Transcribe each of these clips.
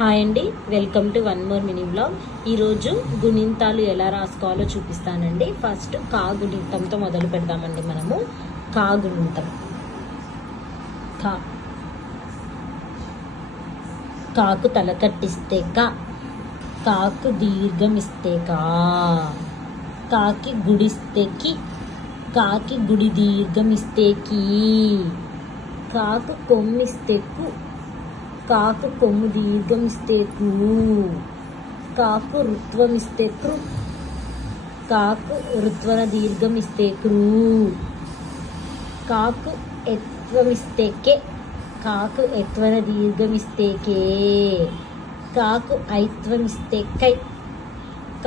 Hi అండి, welcome to one more mini vlog. ఈరోజు గుణింతాలు ఎలా రాసుకోవాలో చూపిస్తానండి. ఫస్ట్ కా గుణింతంతో మొదలు పెడదామండి. మనము కా గుణింతం. కాకు తల కట్టిస్తే కా, కాకు దీర్ఘం ఇస్తే కా, కాకి గుడిస్తే కి, కాకి గుడి దీర్ఘం ఇస్తే కీ, కాకు కొమ్మిస్తే కు, కాకు కొమ్ము దీర్ఘం ఇస్తే కూ, కాకు రుత్వం ఇస్తే కృ, కాకు రుత్వన దీర్ఘం ఇస్తే క్రూ, కాకు ఎత్వం ఇస్తే కే, కాకు ఎత్వన దీర్ఘం ఇస్తే కే, కాకు ఐత్వం ఇస్తే కై,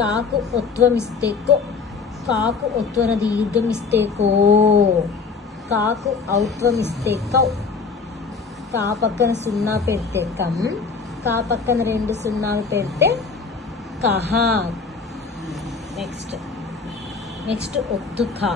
కాకు ఒత్వం ఇస్తే కో, కాకు ఒత్వన దీర్ఘం ఇస్తే కో, కాకు ఔత్వం ఇస్తే కౌ, కా పక్కన సున్నా పెడితే కం, కా పక్కన 2 సున్నాలు పెడితే కహ. నెక్స్ట్ ఒత్తు ఖ.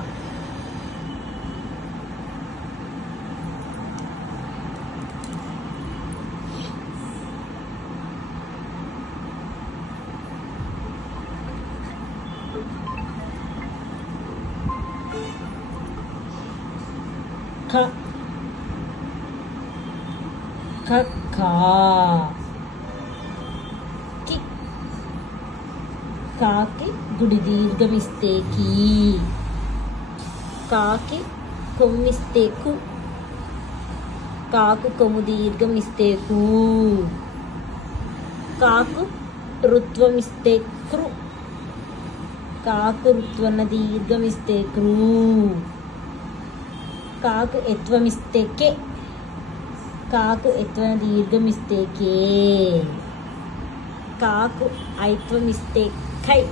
ఖ ఖా, కి, కాకి గుడి దీర్ఘమిస్తే కీ, కాకి కొమ్మిస్తే కు, కాకు కొమ్ము దీర్ఘమిస్తే కూ, కాకు రుత్వమిస్తే కృ, కాకు రుత్వన దీర్ఘమిస్తే క్రూ, కాకు ఎత్వమిస్తే కే, కాకు ఎత్వన దీర్ఘమిస్తే కే, కాకు ఐత్వమిస్తే ఖై,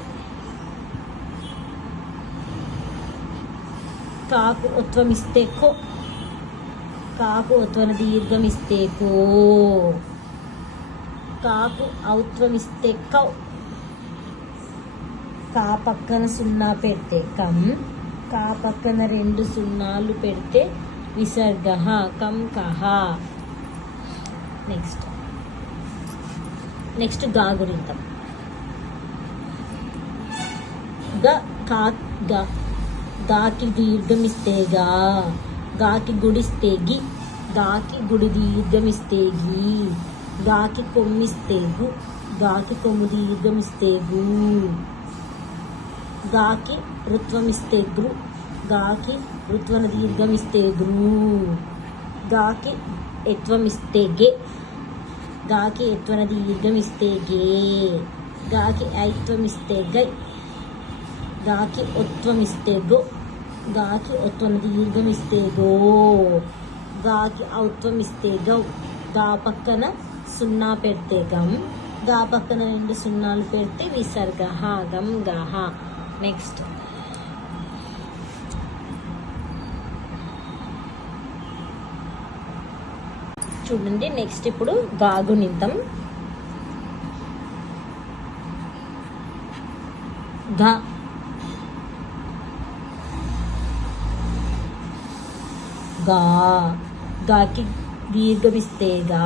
కాకు ఉత్వమిస్తే ఖో, కాకు ఉత్వన దీర్ఘమిస్తే కో, కాకు ఔత్వమిస్తే కౌ, కా పక్కన సున్నా పెడితే కం, కా పక్కన 2 సున్నాలు పెడితే విసర్గ కం కహ. నెక్స్ట్ గా గుణింతం. గాకి దీర్ఘమిస్తే గా, గాకి గుడిస్తే గి, గాకి గుడి దీర్ఘమిస్తే గి, గాకి కొమ్మిస్తే గు, గాకి కొమ్ము దీర్ఘమిస్తే గు, గాకి రుత్వమిస్తే గృ, గాకి రుత్వన దీర్ఘమిస్తే గృ, గాకి ఎత్వమిస్తే గే, గాకి ఎత్వన దీర్ఘమిస్తే గే, గాకి ఐత్వమిస్తే గై, గాకి ఒత్వమిస్తే గో, గాకి ఒత్వన దీర్ఘమిస్తే గో, గాకి ఔత్వమిస్తే గౌ, గా పక్కన సున్నా పెడితే గం, గా పక్కన 2 సున్నాలు పెడితే విసర్గ గం గహ. నెక్స్ట్ చూడండి. నెక్స్ట్ ఇప్పుడు గా గుణింతం. గా, గాకి దీర్ఘమిస్తే గా,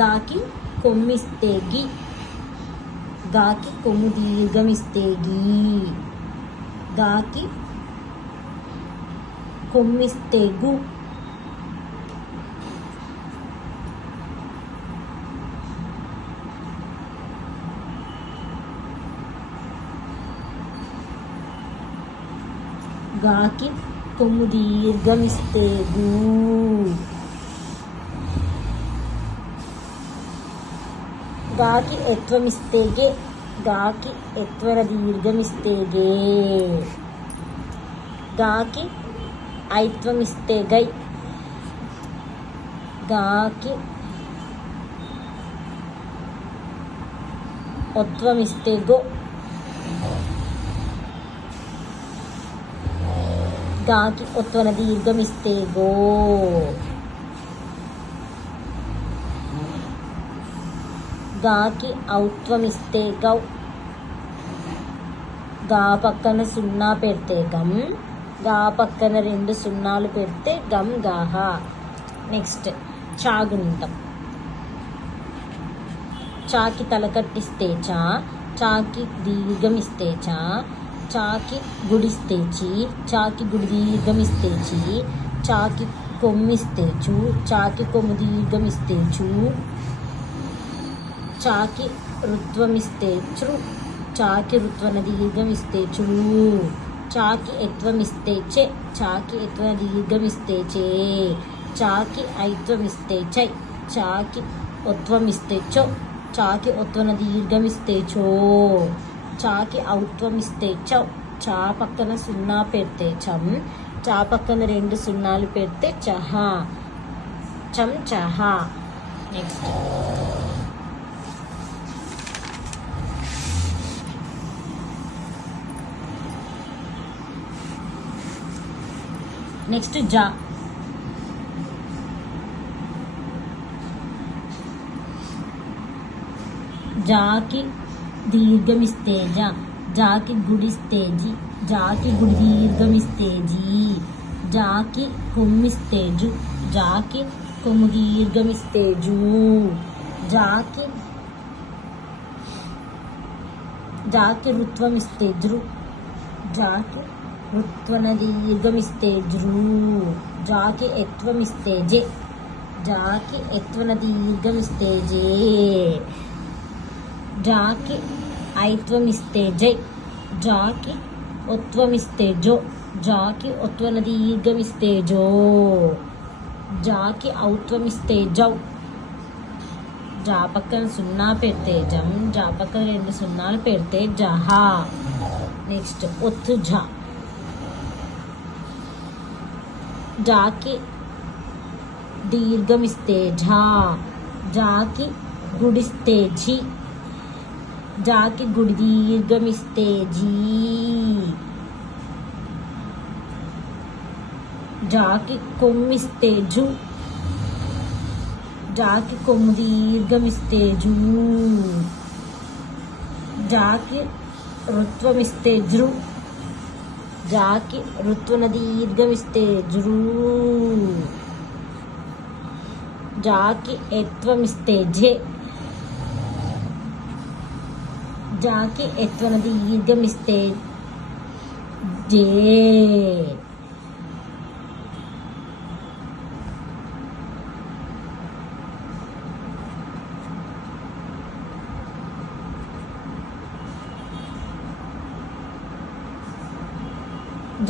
గాకి కొమ్మిస్తే గి, గాకి కొమ్ము దీర్ఘమిస్తే గి, గాకి కొమ్మిస్తే గు, గాకి కొమ్ము దీర్ఘమిస్తే గు, గాకి ఎత్వమిస్తే గే, గాకి ఎత్వన దీర్ఘమిస్తే గే, గాకి ఐత్వమిస్తే గై, గాకి ఒత్వమిస్తే గో, గాకి ఒత్వన దీర్ఘమిస్తే గో, గాకి ఔత్వమిస్తే గౌ, గా పక్కన సున్నా పెడితే గం, గా పక్కన 2 సున్నాలు పెడితే గం గాహ. నెక్స్ట్ చా గుణింతం. చాకి తలకట్టిస్తే చా, చాకి దీర్ఘమిస్తే చా, చాకి గుడిస్తే చి, చాకి గుడి దీర్ఘమిస్తే చి, చాకి కొమ్మిస్తే చు, చాకి కొమ్ము దీర్ఘమిస్తే చు, చాకి రుత్వమిస్తే చ్రు, చాకి రుత్వన దీర్ఘమిస్తే చు, చాకి ఎత్వమిస్తే చె, చాకి ఎత్వన దీర్ఘమిస్తే చే, చాకి ఐత్వమిస్తే చై, చాకి ఒత్వమిస్తే చో, చాకి ఒత్వన దీర్ఘమిస్తే చో, చాకి ఔత్వమిస్తే చౌ, చా పక్కన సున్నా పెడితే చం, చా పక్కన 2 సున్నాలు పెడితే చహ, చం చహ. నెక్స్ట్ నెక్స్ట్ జా. జాకి దీర్ఘమిస్తే జా, జాకి గుడిస్తే జి, జాకి గుడి దీర్ఘమిస్తే జీ, జాకి కొమ్మిస్తే జు, జాకి కొమ్ము దీర్ఘమిస్తే జూ, జాకి రుత్వమిస్తే జృ, జాకి రుత్వన దీర్ఘమిస్తే జృ, జాకి ఎత్వమిస్తే జే, జాకి ఎత్వన దీర్ఘమిస్తే జే, జాకి ఐత్వమిస్తే జై, జాకి ఒత్వమిస్తే జో, జాకి ఒత్వన దీర్ఘమిస్తే జో, జాకి ఔత్వమిస్తే జౌ, జా పక్కన సున్నా పెడితే జం, జా పక్కన 2 సున్నాలు పెడితే జహా. నెక్స్ట్ ఒత్తు జా. జాకి దీర్ఘమిస్తే ఝా, జాకి గుడిస్తే ఝి, జాకి గుడి దీర్ఘమిస్తే జీ, జాకి కొమ్మిస్తే జు, జాకి కొమ్ము దీర్ఘమిస్తే జూ, జాకి రుత్వమిస్తే జృ, జాకి రుత్వన దీర్ఘమిస్తే జృ, జాకి ఎత్వమిస్తే జే, జాకి ఎత్వన దీర్ఘమిస్తే జే.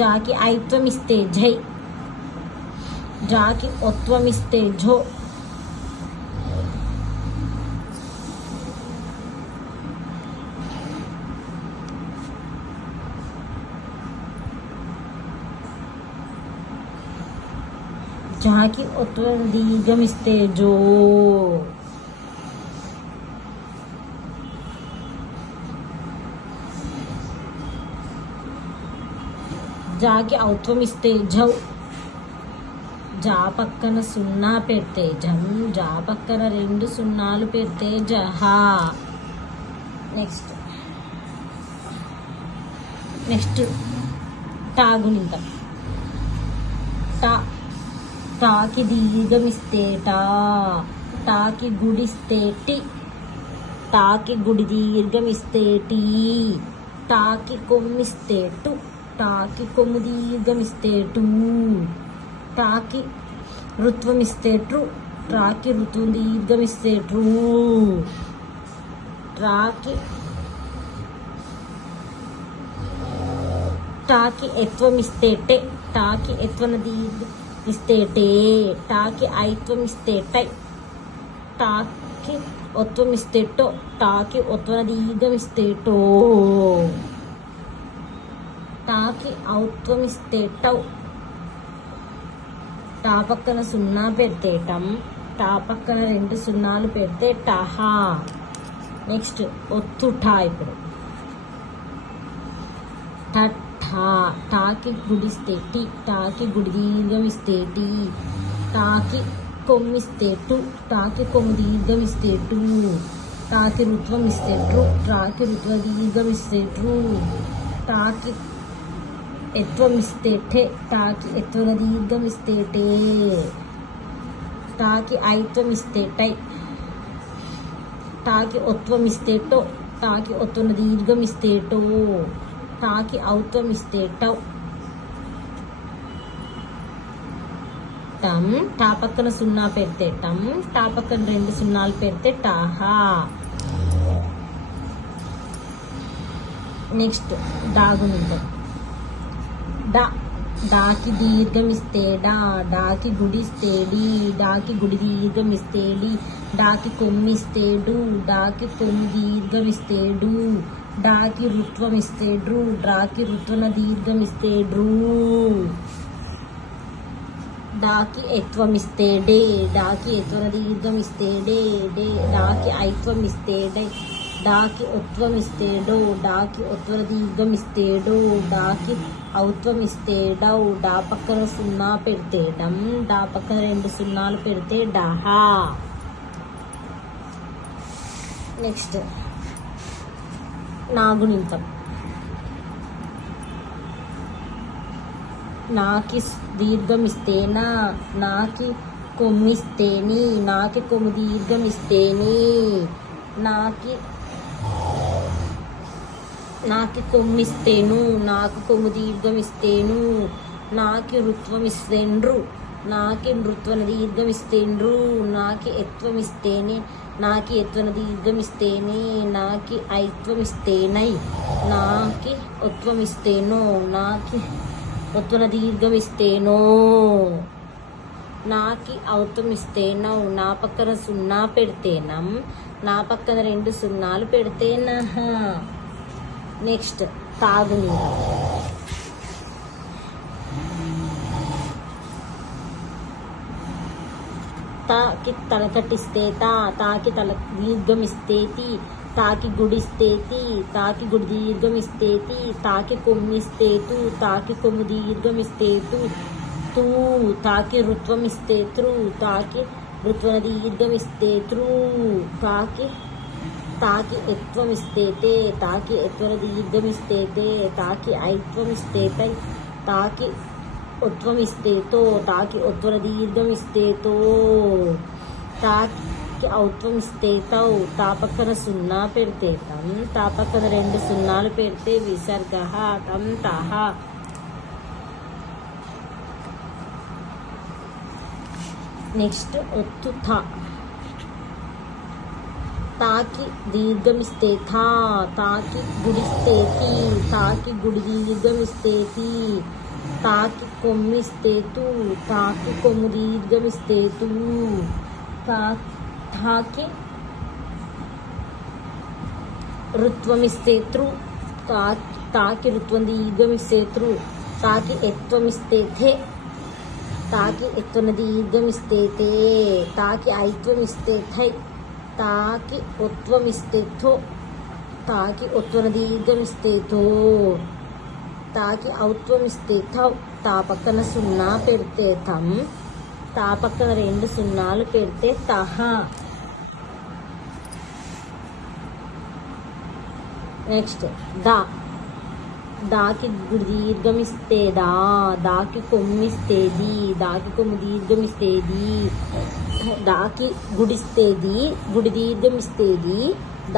జాకి ఐత్వమిస్తే ఝై, జాకి ఒత్వమిస్తే ఝో, జాకి ఒత్వన దీర్ఘమిస్తే జో, జాకి ఔత్వమిస్తే ఝౌ, జా పక్కన సున్నా పెడితే జం, జా పక్కన 2 సున్నాలు పెడితే జహా. నెక్స్ట్ టా గుణింతం. టా, టాకి దీర్ఘమిస్తే టా, టాకి గుడిస్తే టి, టాకి గుడి దీర్ఘమిస్తే టీ, టాకి కొమ్మిస్తే టు, టాకి కొమ్ము దీర్ఘమిస్తే టూ, టాకి రుత్వమిస్తే ట్రు, ట్రాకి రుత్వం దీర్ఘమిస్తే ట్రూ, టాకి ఎత్వమిస్తే టె, టాకి ఎత్వన దీర్ఘమిస్తే టే, టాకి ఐత్వమిస్తే టై, టాకి ఒత్వమిస్తే టో, టాకి ఒత్వన దీర్ఘమిస్తే టో, టాకి ఔత్వమిస్తే టౌ, టా పక్కన సున్నా పెడితే టం, టా పక్కన 2 సున్నాలు పెడితే టహా. నెక్స్ట్ ఒత్తు ఠా. ఇప్పుడు టఠా, టాకి గుడిస్తే టి, టాకి గుడి దీర్ఘమిస్తే టీ, టాకి కొమ్మిస్తే టు, టాకి కొమ్ము దీర్ఘమిస్తే టూ, టాకి రుత్వమిస్తే ట్రు, ట్రాకి రుత్వ దీర్ఘమిస్తే ట్రూ, టాకి ఎత్వమిస్తే ఠే, టాకి ఎత్వన దీర్ఘమిస్తే టే, టాకి ఐత్వమిస్తే టై, టాకి ఒత్వం ఇస్తే టో, టాకి ఒత్తున దీర్ఘం ఇస్తే టో, టాకి ఔత్వం ఇస్తే టౌ. టమ్, టా పక్కన సున్నా పెడితే టమ్, టా పక్కన 2 సున్నాలు పెడితే టాహా. నెక్స్ట్ డాగునింతం. డా, డాకి దీర్ఘం ఇస్తే డా, డాకి గుడిస్తే డి, డాకి గుడి దీర్ఘం ఇస్తే డి, డాకి కొమ్మిస్తే డు, డాకి కొమ్మి దీర్ఘం ఇస్తే డు, డాకి రుత్వం ఇస్తే డ్రు, డ్రాకి రుత్వన దీర్ఘం ఇస్తే డ్రూ. డాకి ఎత్వం ఇస్తే డే, డాకి ఎత్వన దీర్ఘం ఇస్తే డే, డే, డాకి ఐత్వం ఇస్తే డే, డాకి ఒత్వం ఇస్తే డో, డాకి ఒత్వన దీర్ఘం ఇస్తే డో, డాకి ఔత్వం ఇస్తే డౌ. డా పక్కన సున్నా పెడితే డమ్, డా పక్కన 2 సున్నాలు పెడితే డహా. నెక్స్ట్ నాగునింతం. నాకి దీర్ఘం ఇస్తే నా, నాకి కొమ్మిస్తేని, నాకి కొమ్ము దీర్ఘం ఇస్తేని, నాకి కొమ్మిస్తేను, నాకు కొమ్ము దీర్ఘం ఇస్తేను, నాకి రుత్వం ఇస్తేండ్రు, నాకి నృత్వన దీర్ఘం ఇస్తేండ్రు, నాకి ఎత్వం ఇస్తేనే, నాకి ఎత్వన దీర్ఘం ఇస్తేనే, నాకి ఐత్వం ఇస్తేనై, నాకి ఒత్వం ఇస్తేనో, నాకి ఒత్తున దీర్ఘం ఇస్తేనో, నాకి ఔత్వం ఇస్తేనౌ. నా పక్కన సున్నా పెడితే నమ్, నా పక్కన 2 సున్నాలు పెడితే నహ. నెక్స్ట్ తాగునీరు. తాకి తలకట్టిస్తే తా, తాకి తల దీర్ఘం ఇస్తే తి, తాకి గుడిస్తే తి, తాకి గుడి దీర్ఘం ఇస్తే తి, తాకి కొమ్మిస్తే తు, తాకి కొమ్ము దీర్ఘం ఇస్తే తు, తూ, తాకి రుత్వం ఇస్తే త్రు, తాకి రుత్వన దీర్ఘం ఇస్తే త్రూ, తాకి ఎత్వం ఇస్తే తే, తాకి ఎత్వన దీర్ఘం ఇస్తే తే, తాకి ఐత్వం ఇస్తే తై, తాకి ఒత్వం ఇస్తే తో, తాకి ఒత్వన దీర్ఘం ఇస్తే తో, తాకి ఔత్వం ఇస్తే తౌ. తా పక్కన సున్నా పెడితే తం, తా పక్కన 2 సున్నాలు పెడితే విసర్గ తం తహ. నెక్స్ట్ ఒత్తు థ. తాకి దీర్ఘం ఇస్తే థా, తాకి గుడిస్తే తి, తాకి గుడి దీర్ఘం ఇస్తే తి, తాకి కొమ్మిస్తే తు, తాకి కొమ్ము దీర్ఘం ఇస్తే తూ, తాకి రుత్వం ఇస్తే త్రు, తాకి రుత్వం దీర్ఘం ఇస్తే త్రు, తాకి ఎత్వం ఇస్తే థే, తాకి ఎత్వన దీర్ఘం ఇస్తే తే, తాకి ఐత్వం ఇస్తే థై, తాకి ఒత్వం ఇస్తే థో, తాకి ఒత్వన దీర్ఘం ఇస్తే థో, తాకి ఔత్వం ఇస్తే థౌ. తా పక్కన సున్నా పెడితే థమ్, తా పక్కన 2 సున్నాలు పెడితే తహ. నెక్స్ట్ దా. దాకి గుడి దీర్ఘం ఇస్తే దా, దాకి కొమ్మిస్తేది, దాకి కొమ్ము దీర్ఘం ఇస్తేది, దాకి గుడిస్తేది, గుడి దీర్ఘం ఇస్తేది,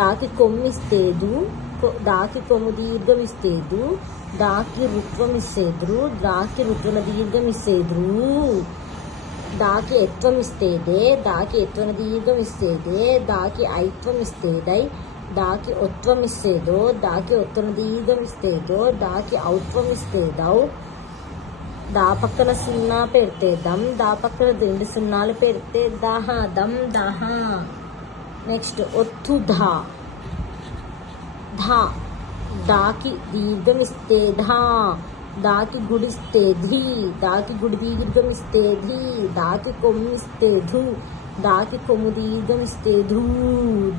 దాకి కొమ్మిస్తేదు, దాకి కొమ్ము దీర్ఘం ఇస్తేదు, దాకి రుత్వం ఇస్తేద్రు, దాకి రుత్వన దీర్ఘం ఇస్తేద్రు, దాకి ఎత్వం ఇస్తేదే, దాకి ఎత్వన దీర్ఘం ఇస్తేదే, దాకి ఐత్వం ఇస్తేదై, దాకి ఒత్వం ఇస్తేదో, దాకి ఒత్వన దీర్ఘం ఇస్తేదో, దాకి ఔత్వం ఇస్తేదౌ. దా పక్కన సున్నా పెడితే దమ్, దా పక్కన 2 సున్నాలు పెడితే దహ దమ్ దహ. నెక్స్ట్ ఒత్తు ధా. ధా, దాకి దీర్ఘం ఇస్తే ధా, దాకి గుడిస్తే ధీ, దాకి గుడి దీర్ఘం ఇస్తే ధీ, దాకి కొమ్మిస్తే ధు, దాకి కొమ్ము దీర్ఘం ఇస్తే ధూ,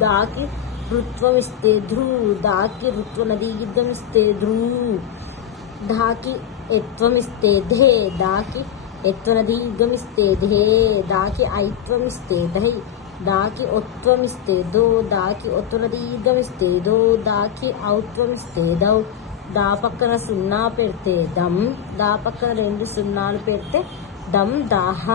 దాకి రుత్వం ఇస్తే ధ్రు, దాకి రుత్వన దీర్ఘం ఇస్తే ధ్రూ, దాకి ఎత్వం ఇస్తే ధే, దాకి ఎత్వన దీర్ఘం ఇస్తే ధే, దాకి ఐత్వం ఇస్తే ధై, దాకి ఒత్వం ఇస్తే దో, దాకి ఒత్వన దీర్ఘం ఇస్తే దో, దాకి ఔత్వం ఇస్తే దౌ. దా పక్కన సున్నా పెడితే దమ్, దా పక్కన 2 సున్నాలు పెడితే దమ్ దాహ.